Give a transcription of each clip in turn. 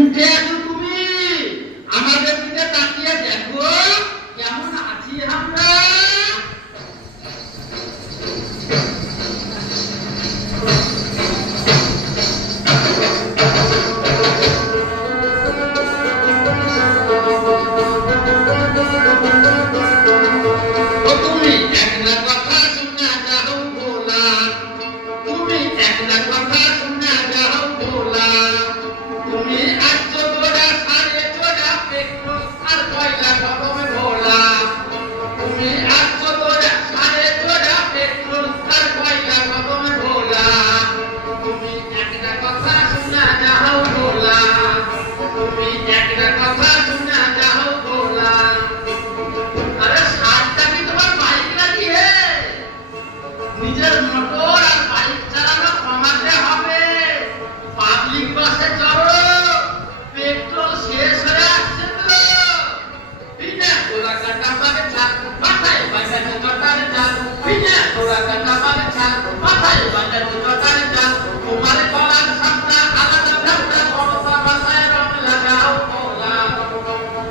উঠে আছো তুমি, আমাদের দিকে তাকিয়ে দেখো কেমন আছি আমরা। তুমি একলা কথা শোনা যাও ভোলা, তুমি একলা কথা শোনা যাও ভোলা, তুমি আছো তোরা সারে তোরা পেট্রোল আর কয়লা খতম ভোলা, তুমি আছো তোরা সারে তোরা পেট্রোল আর কয়লা খতম ভোলা, তুমি একলা কথা শোনা যাও ভোলা, তুমি একলা কথা শোনা যাও ভোলা। আরে সারটা কি তোমার বাইক নাকি হে? নিজের মোটর আর বাইক চালানো কমাতে হবে, পাবলিক বাসে চড়ো, পেট্রোল শেষ হয়ে আসছে তো। বিনা তোরা কাটা পাবে ছাড়, মাথায় বাজানো চটারে চাল, বিনা তোরা কাটা পাবে ছাড়, মাথায় বাজানো চটারে চাল, তোমার গলার সামনা আলাদা ঠান্ডা মমতা বাসায় রং লাগাও ভোলা,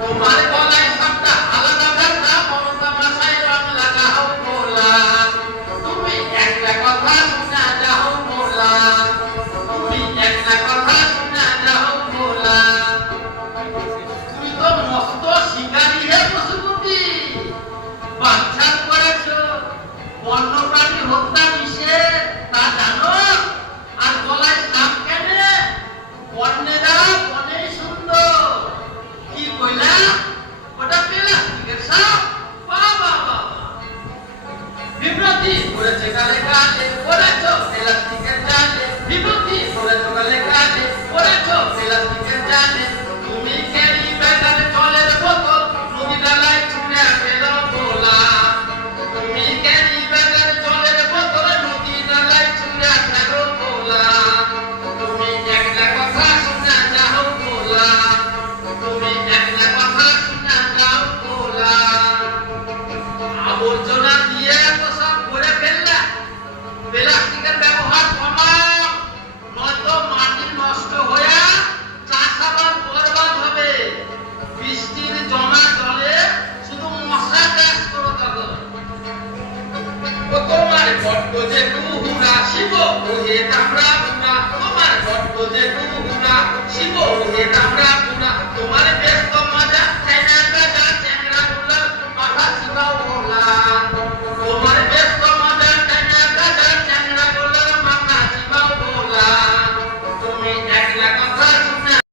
তোমার গলায় সামনা আলাদা ঠান্ডা মমতা বাসায় রং লাগাও ভোলা, তুমি একটা কথা শোনা যাও ভোলা, তুমি একটা কথা শোনা যাও ভোলা। তুমি তো মস্ত শিকারী হে পশুপতি, বাচ্চা করেছো, বন্যপ্রাণী হত্যা নিষেধ তা জানো, আর গলায় সাপ কেনে, বন্যেরা বনেই সুন্দর। কি কইলা? ওটা প্লাস্টিকের সাপ? বাহ বাহ বাহ। বিভ্রান্তি করেছে কালে কালে, করেছো প্লাস্টিকের জালে, বিভ্রান্তি করেছো কালে কালে, করেছো প্লাস্টিকের জালে, তুমি ক্যারি ব্যাগের জলের বোতল নদী নালায় ছুঁড়ে ফেলো ভোলা, তুমি ক্যারি ব্যাগের জলের বোতল নদী নালায় ছুঁড়ে ফেলো ভোলা, তুমি একটা কথা শোনা যাও ভোলা, তুমি একটা কথা শোনা যাও ভোলা। আবর্জনা দিয়ে তো সব করে ফেললা, প্লাস্টিকের ব্যবহার কমাও, নয়তো মাটি নষ্ট হয়ে চাষাবাদ বরবাদ হবে। বৃষ্টির জমা জলে শুধু মশা চাষ করো তখন। ও তোমার বড্ড যে টুহুরা শিব ওহে দামড়া বুড়া, তোমার বড্ড যে টুহুরা শিব ওহে